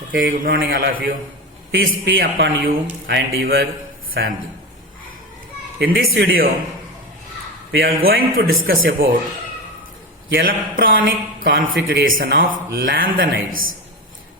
Okay, good morning all of you. Peace be upon you and your family. In this video, we are going to discuss about electronic configuration of lanthanides.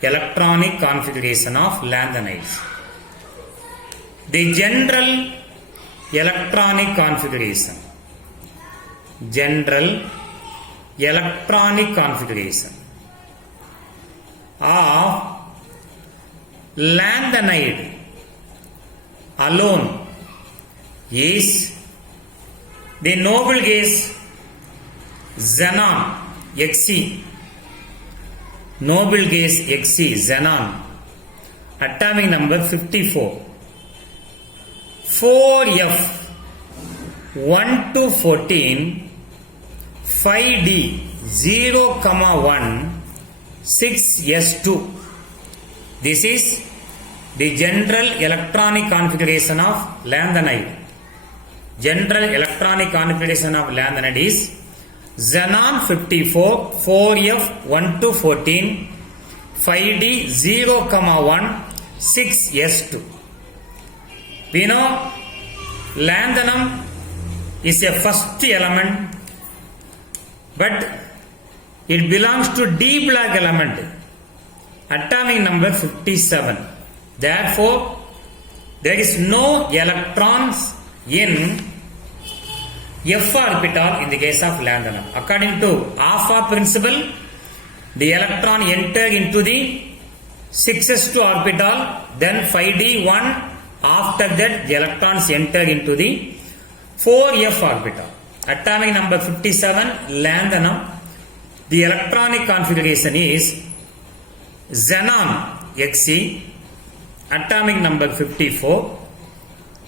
Electronic configuration of lanthanides. The general electronic configuration. General electronic configuration of lanthanide alone is the noble gas xenon Xe, noble gas Xe, xenon, atomic number 54, 4F 1 to 14, 5D 0,1, 6S2. This is the general electronic configuration of lanthanide. General electronic configuration of lanthanide is xenon 54, 4F 1 to 14, 5D 0,1, 6S2. We know lanthanum is a first element, but it belongs to D block element, atomic number 57. Therefore, there is no electrons in F orbital in the case of lanthanum. According to alpha principle, the electron enter into the 6s2 orbital, then 5d1. After that, the electrons enter into the 4f orbital. Atomic number 57, lanthanum. The electronic configuration is xenon Xe, atomic number 54.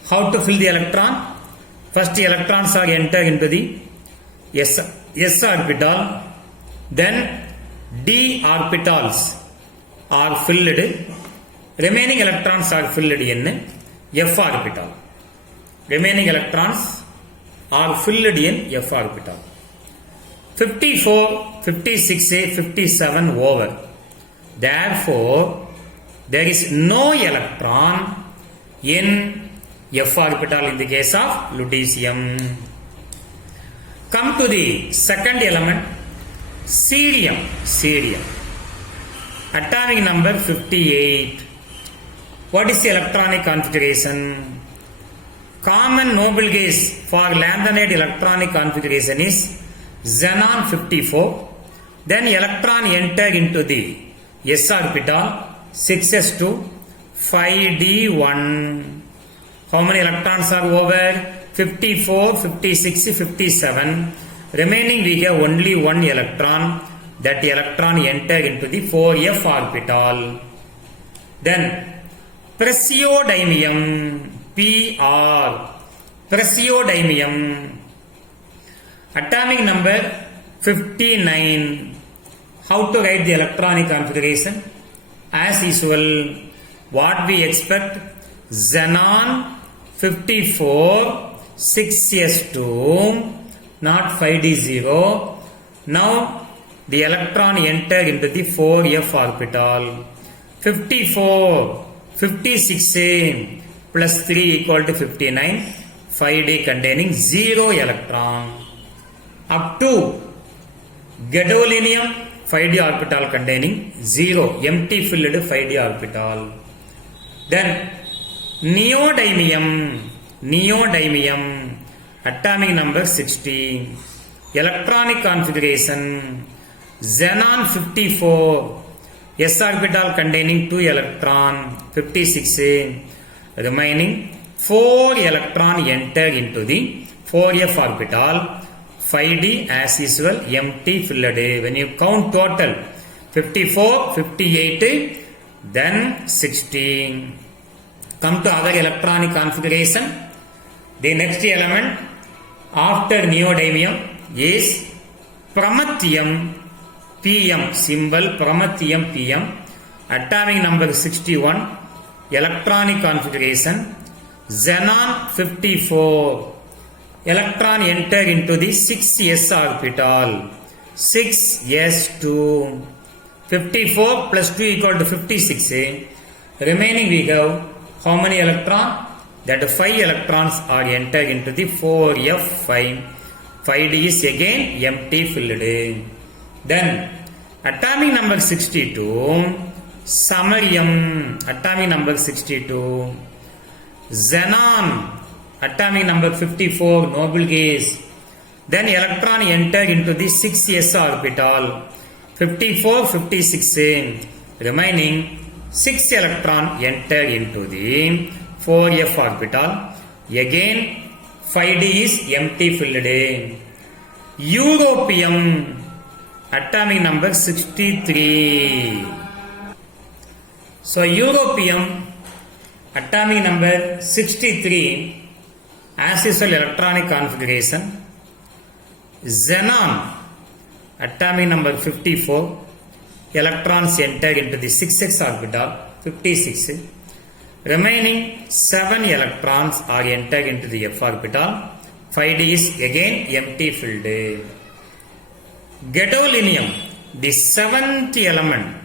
How to fill the electron? First, the electrons are enter into the s orbital, then d orbitals are filled. Remaining electrons are filled in f orbital. Remaining electrons are filled in f orbital. 54, 56, 57 over. Therefore, there is no electron in f orbital in the case of lutetium. Come to the second element, cerium. Cerium. Atomic number 58. What is the electronic configuration? Common noble gas for lanthanide electronic configuration is xenon 54. Then electron enter into the s orbital, 6s2, 5d1. How many electrons are over? 54, 56, 57. Remaining we get only one electron. That electron enter into the 4f orbital. Then praseodymium, Pr, praseodymium, atomic number 59. How to write the electronic configuration? As usual, what we expect? Xenon 54, 6s2, not 5d0. Now the electron enter into the 4f orbital. 54, 56 plus 3 equal to 59. 5d containing 0 electron. Up to gadolinium, 5d orbital containing 0, empty filled 5d orbital. Then neodymium, atomic number 60. Electronic configuration, xenon 54, s orbital containing 2 electron, 56. Remaining 4 electron enter into the 4f orbital. 5d as usual empty filled. When you count total 54, 58, then 16. Come to other electronic configuration. The next element after neodymium is promethium, Pm, symbol promethium Pm, atomic number 61. Electronic configuration xenon 54. Electron enter into the 6s orbital. 6s2, 54 plus 2 equal to 56. Remaining we have how many electron? That 5 electrons are entered into the 4f5. 5d is again empty filled. Then atomic number 62, samarium, atomic number 62, xenon, atomic number 54, noble gas. Then electron entered into the 6s orbital. 54, 56. Remaining 6 electron entered into the 4f orbital. Again 5d is empty filled. Europium, atomic number 63. So europium, atomic number 63, as usual electronic configuration. Xenon, atomic number 54, electrons entered into the 6s orbital. 56. Remaining 7 electrons are entered into the f orbital. 5d is again empty filled. Gadolinium, the 7th element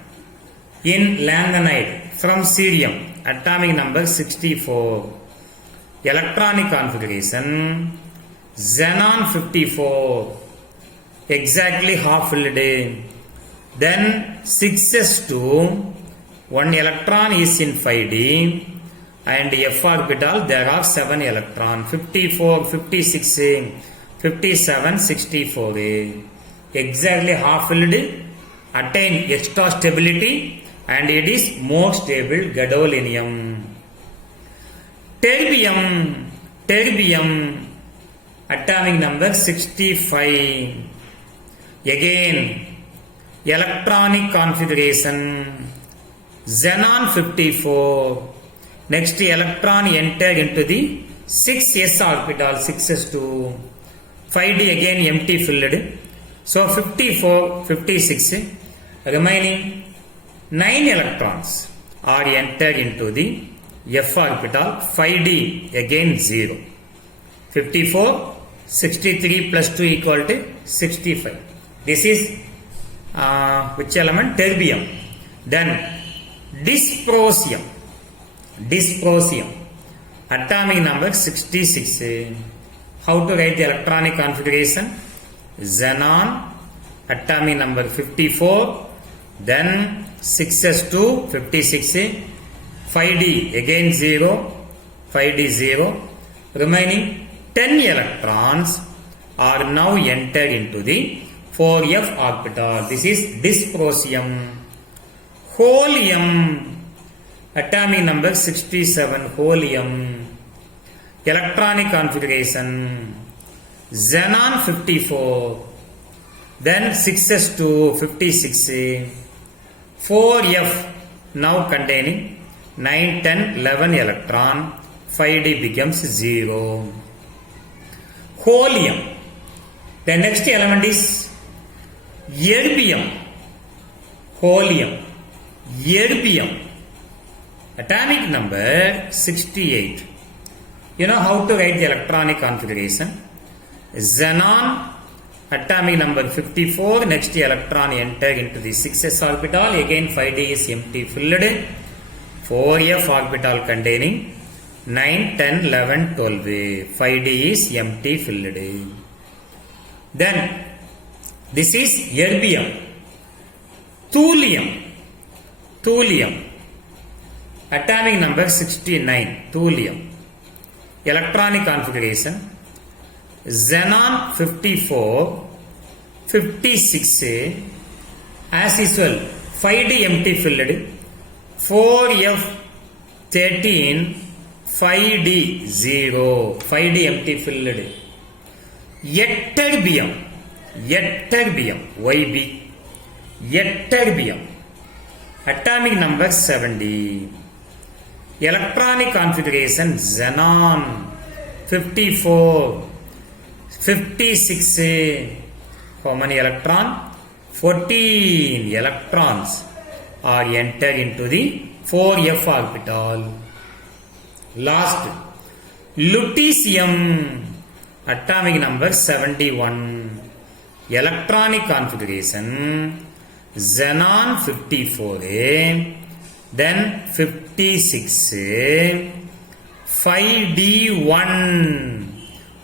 in lanthanide from cerium, atomic number 64. Electronic configuration, xenon 54, exactly half filled. Then 6s2, 1 electron is in 5d, and f orbital there are 7 electron. 54, 56, 57, 64. Exactly half filled, attain extra stability, and it is more stable gadolinium. Terbium, atomic number 65. Again electronic configuration, xenon 54. Next electron entered into the 6s orbital, 6s2. 5d again empty filled. So 54, 56. Remaining 9 electrons are entered into the f orbital. 5d again 0. 54, 63 plus 2 equal to 65. This is which element? Terbium. Then dysprosium, atomic number 66. How to write the electronic configuration? Xenon, atomic number 54, then 6s2, 56, 5d again 0, 5d 0. Remaining 10 electrons are now entered into the 4f orbital. This is dysprosium. Holmium, atomic number 67, holmium. Electronic configuration, xenon 54, then 6s2, 56, 4f now containing 9, 10, 11 electron. 5d becomes 0. Holmium. The next element is erbium. Holmium, erbium, atomic number 68. You know how to write the electronic configuration? Xenon, atomic number 54, next electron enter into the 6s orbital. Again 5d is empty filled. 4f orbital containing 9, 10, 11, 12. 5d is empty filled. Then this is erbium. Thulium, atomic number 69, thulium. Electronic configuration, xenon 54, 56, as usual 5d empty filled, 4f 13, 5d 0, 5d empty filled. Ytterbium, YB, ytterbium, atomic number 70. Electronic configuration, xenon 54, 56. How many electron? 14 electrons are entered into the 4f orbital. Last, lutetium, atomic number 71. Electronic configuration, xenon 54, then 56, 5d1,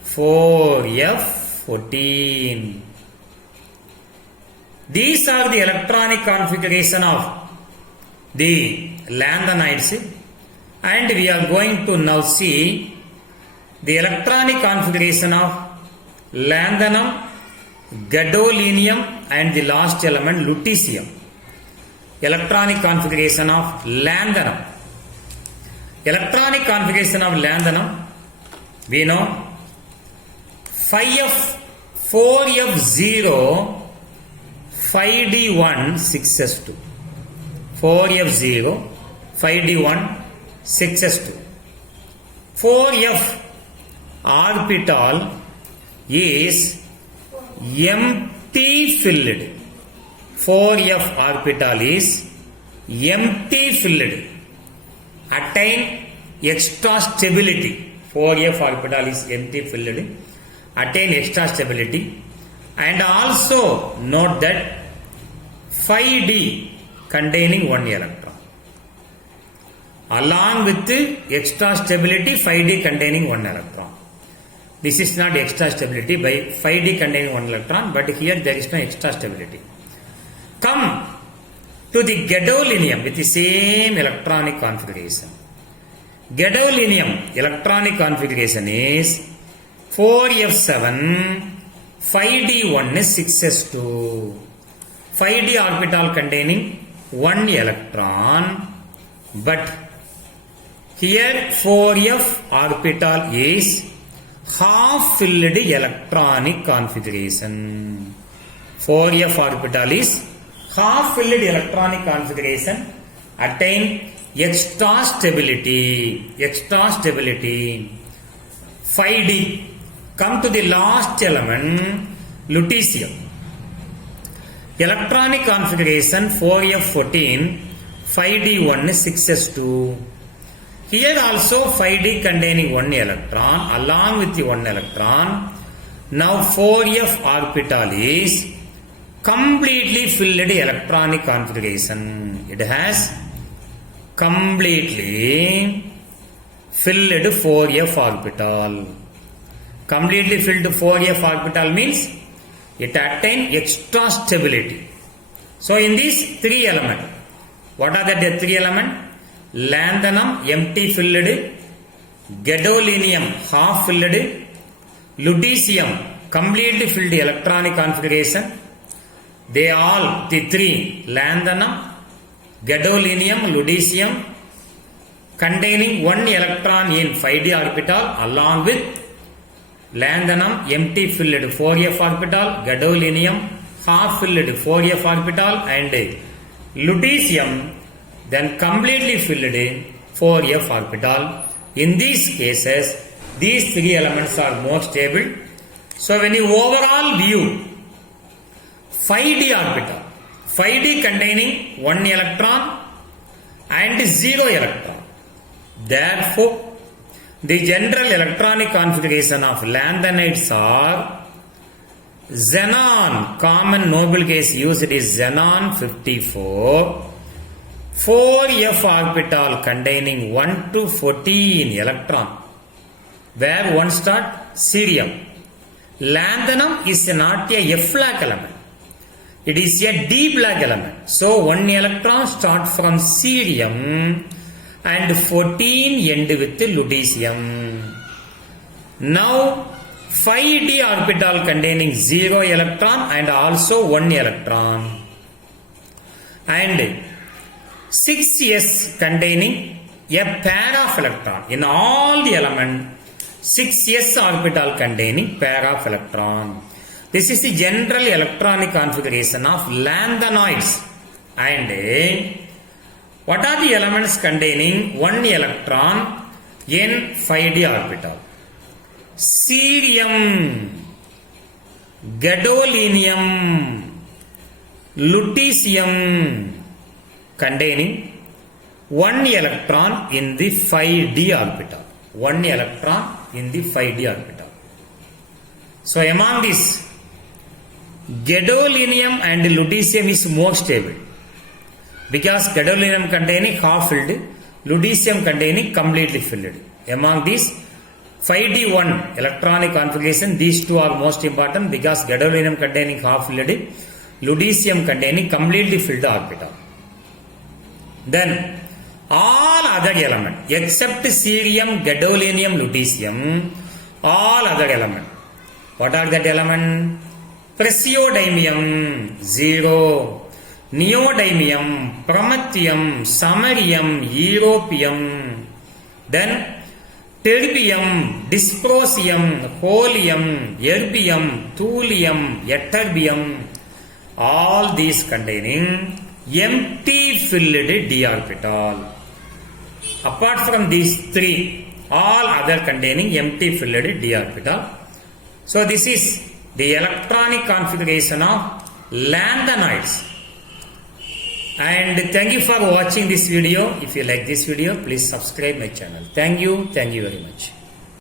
4f14. These are the electronic configuration of the lanthanides, and we are going to now see the electronic configuration of lanthanum, gadolinium, and the last element lutetium. Electronic configuration of lanthanum. Electronic configuration of lanthanum, we know 5f, 4f0, 5d1, 6s2. 4f0, 5d1, 6s2. 4f orbital is empty filled. 4f orbital is empty filled. Attain extra stability. 4f orbital is empty filled. Attain extra stability. And also note that 5d containing 1 electron. Along with the extra stability, 5d containing 1 electron. This is not extra stability by 5d containing 1 electron, but here there is no extra stability. Come to the gadolinium with the same electronic configuration. Gadolinium electronic configuration is 4f7, 5d1 is 6s2. 5d orbital containing 1 electron, but here 4f orbital is half filled electronic configuration. 4f orbital is half filled electronic configuration, attain extra stability. Extra stability. 5d. Come to the last element, lutetium. Electronic configuration 4f14, 5d1 is 6s2. Here also 5d containing 1 electron along with the 1 electron. Now 4f orbital is completely filled electronic configuration. It has completely filled 4f orbital. Completely filled 4f orbital means it attains extra stability. So in these 3 elements, what are the 3 elements? Lanthanum empty filled, gadolinium half filled, lutetium completely filled electronic configuration. They all, the 3, lanthanum, gadolinium, lutetium, containing 1 electron in 5d orbital along with lanthanum empty filled 4f orbital, gadolinium half filled 4f orbital, and lutetium then completely filled 4f orbital. In these cases, these 3 elements are more stable. So when you overall view 5d orbital, 5d containing 1 electron and 0 electron. Therefore, the general electronic configuration of lanthanides are xenon, common noble case used is xenon 54, 4f orbital containing 1 to 14 electron, where 1 start cerium. Lanthanum is not a F-black element. It is a D-black element. So 1 electron start from cerium and 14 end with lutetium. Now 5d orbital containing 0 electron and also 1 electron, and 6s containing a pair of electron. In all the element, 6s orbital containing pair of electron. This is the general electronic configuration of lanthanoids. And what are the elements containing 1 electron in 5d orbital? Cerium, gadolinium, lutetium containing 1 electron in the 5d orbital. 1 electron in the 5d orbital. So among these gadolinium and lutetium is more stable because gadolinium containing half filled, lutetium containing completely filled. Among these 5d1 electronic configuration, these two are most important because gadolinium containing half filled, lutetium containing completely filled orbital. Then all other elements except cerium, gadolinium, lutetium, all other elements. What are that element? Praseodymium 0, neodymium, promethium, samarium, europium, then terbium, dysprosium, holmium, erbium, thulium, ytterbium, all these containing empty filled d orbital. Apart from these three, all other containing empty filled d orbital. So this is the electronic configuration of lanthanoids. And thank you for watching this video. If you like this video, please subscribe my channel. Thank you very much.